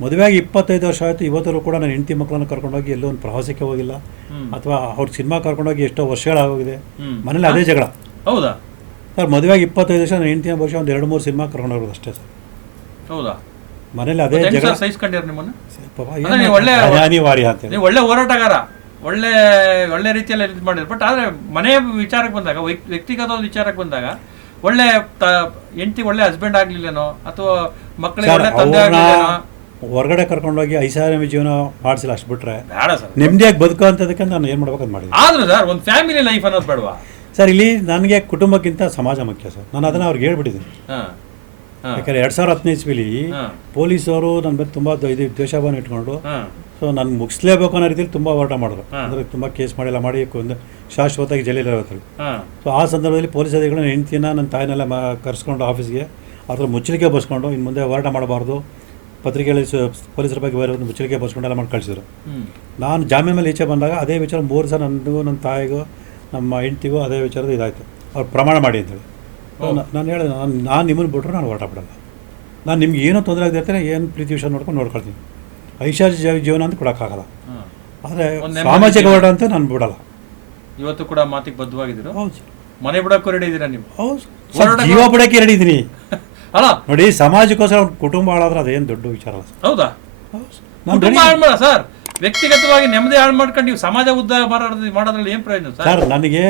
ಮದುವೆಯಾಗಿ 25 ವರ್ಷ ಆಯಿತು. ಇವತ್ತರೂ ಕೂಡ ನನ್ನ ಹೆಂಡತಿ ಮಕ್ಕಳನ್ನು ಕರ್ಕೊಂಡೋಗಿ ಎಲ್ಲೋ ಒಂದು ಪ್ರವಾಸಕ್ಕೆ ಹೋಗಿಲ್ಲ, ಅಥವಾ ಅವ್ರ ಸಿನಿಮಾ ಕರ್ಕೊಂಡೋಗಿ ಎಷ್ಟೋ ವರ್ಷಗಳಾಗೋಗಿದೆ. ಮನೇಲಿ ಅದೇ ಜಗಳ. ಹೌದಾ ಸರ್? ಮದುವೆಯಾಗಿ 25 ವರ್ಷ ನನ್ನ ಹೆಂಡತಿನ ವರ್ಷ ಒಂದು 2-3 ಸಿನಿಮಾ ಕರ್ಕೊಂಡೋಗೋದು ಅಷ್ಟೇ ಸರ್. ಹೌದಾ? ಮನೇಲಿ ಅದೇ ಜಗಳ. ಸಹಿಸ್ಕೊಂಡಿರ ನಿಮ್ಮನ್ನು ಅನಿವಾರ್ಯ ಅಂತೇಳಿ. ನೀವು ಒಳ್ಳೆ ಹೋರಾಟಗಾರ, ಒಳ್ಳೆ ರೀತಿಯಲ್ಲಿ ಇದು ಮಾಡಿದ್ರು. ಬಟ್ ಆದರೆ ಮನೆ ವಿಚಾರಕ್ಕೆ ಬಂದಾಗ, ವ್ಯಕ್ತಿಗತ ವಿಚಾರಕ್ಕೆ ಬಂದಾಗ ಒಳ್ಳೆ ಹೆಂಡತಿ ಒಳ್ಳೆ ಹಸ್ಬೆಂಡ್ ಆಗ್ಲಿಲ್ಲೇನೋ, ಅಥವಾ ಮಕ್ಕಳಿಗೆ ಒಳ್ಳೆ ತಂದೆ ಆಗ್ಲಿಲ್ಲೇನೋ, ಹೊರಗಡೆ ಕರ್ಕೊಂಡೋಗಿ ಐಷಾರಾಮಿ ಜೀವನ ಮಾಡಿಸಿಲ್ಲ. ಅಷ್ಟು ಬಿಟ್ರೆ ಬೇಡ ಸರ್. ನೆಮ್ಮದಿಯಾಗಿ ಬದುಕೋ ಅಂತದಕ್ಕೆ ನಾನು ಏನು ಮಾಡ್ಬೇಕಂತ ಮಾಡಿದ್ದೆ. ಆದ್ರೂ ಸರ್ ಒಂದು ಫ್ಯಾಮಿಲಿ ಲೈಫ್ ಅನ್ನೋದು ಬೇಡವಾ ಸರ್? ಇಲ್ಲಿ ನನಗೆ ಕುಟುಂಬಕ್ಕಿಂತ ಸಮಾಜ ಮುಖ್ಯ ಸರ್. ನಾನು ಅದನ್ನು ಅವ್ರಿಗೆ ಹೇಳ್ಬಿಟ್ಟಿದ್ದೀನಿ. ಯಾಕಂದರೆ 2015 ಇಸ್ವಿಲಿ ಪೊಲೀಸವರು ನನ್ನ ಮೇಲೆ ತುಂಬ ಇದು ದ್ವೇಷಭಾವನೆ ಇಟ್ಕೊಂಡು, ಸೊ ನಾನು ಮುಗಿಸ್ಲೇಬೇಕು ಅನ್ನೋ ರೀತಿಯಲ್ಲಿ ತುಂಬ ಹೋರಾಟ ಮಾಡಿದ್ರು. ಅಂದರೆ ತುಂಬ ಕೇಸ್ ಮಾಡಿಲ್ಲ, ಮಾಡಿ ಒಂದು ಶಾಶ್ವತವಾಗಿ ಜೈಲಿಲ್ಲ ಇವತ್ತು. ಸೊ ಆ ಸಂದರ್ಭದಲ್ಲಿ ಪೊಲೀಸ್ ಅಧಿಕಾರಿಗಳು ನನ್ನ ಹೆಂಡ್ತಿನ ನನ್ನ ತಾಯಿನೆಲ್ಲ ಕರೆಸ್ಕೊಂಡು ಆಫೀಸ್ಗೆ ಅದರ ಮುಚ್ಚಳಿಕೆ ಬಸ್ಕೊಂಡು, ಇನ್ನು ಮುಂದೆ ಹೋರಾಟ ಮಾಡಬಾರ್ದು, ಪತ್ರಿಕೆಯಲ್ಲಿ ಪೊಲೀಸರ ಬಗ್ಗೆ ಬೇರೆ ಒಂದು ಮುಚ್ಚಳಿಕೆ ಬಸ್ಕೊಂಡೆಲ್ಲ ಮಾಡಿ ಕಳಿಸಿದ್ರು. ನಾನು ಜಾಮೀನು ಮೇಲೆ ಈಚೆ ಬಂದಾಗ ಅದೇ ವಿಚಾರ 3 ಸಲ ನನಗೂ, ನನ್ನ ತಾಯಿಗೂ, ನಮ್ಮ ಹೆಂಡ್ತಿಗೂ ಅದೇ ವಿಚಾರದ ಇದಾಯಿತು. ಅವ್ರು ಪ್ರಮಾಣ ಮಾಡಿ ಅಂತೇಳಿ. ನಾನು ಹೇಳಿದೆ, ನಾನು ನಿಮ್ಮನ್ನು ಬಿಟ್ಟರು ನಾನು ಹೋರಾಟ ಬಿಡಲ್ಲ. ನಾನು ನಿಮ್ಗೆ ಏನೋ ತೊಂದರೆ ಆಗದಿರ್ತಾರೆ, ಏನು ಪ್ರೀತಿ ವಿಷಯ ನೋಡ್ಕೊಳ್ತೀನಿ. ಐಷಾರಾಮಿ ಜೀವನ ಅಂತ ಕೊಡೋಕ್ಕಾಗಲ್ಲ. ಆದರೆ ಸಾಮಾಜಿಕ ಹೋರಾಟ ಅಂತ ನಾನು ಬಿಡಲ್ಲ. ಇವತ್ತು ಕೂಡ ಮಾತಿಗೆ ಬದ್ಧವಾಗಿದ್ದೀರಾ? ಹೌದು ಸರ್. ಮನೆ ಬಿಡೋಕ್ಕೂ ರೆಡಿ ಇದ್ದೀರಾ ನೀವು? ಹೌದು, ಜೀವ ಬಿಡೋಕ್ಕೆ ರೆಡಿ ಇದ್ದೀನಿ. ಅಲ್ಲ ನೋಡಿ, ಸಮಾಜಕ್ಕೋಸ್ಕರ ಕುಟುಂಬ ಹಾಳಾದ್ರೆ ಅದೇನು ದೊಡ್ಡ ವಿಚಾರ ಅಲ್ಲ ಸರ್. ಹೌದಾ? ಕುಟುಂಬ ಹಾಳು ಮಾಡ ಸರ್, ವ್ಯಕ್ತಿಗತವಾಗಿ ನೆಮ್ಮದಿ ಹಾಳು ಮಾಡ್ಕೊಂಡು ನೀವು ಸಮಾಜ ಉದ್ಧಾರ ಮಾಡೋದ್ರಲ್ಲಿ ಏನು ಪ್ರಯೋಜನ ಸರ್? ನನಗೆ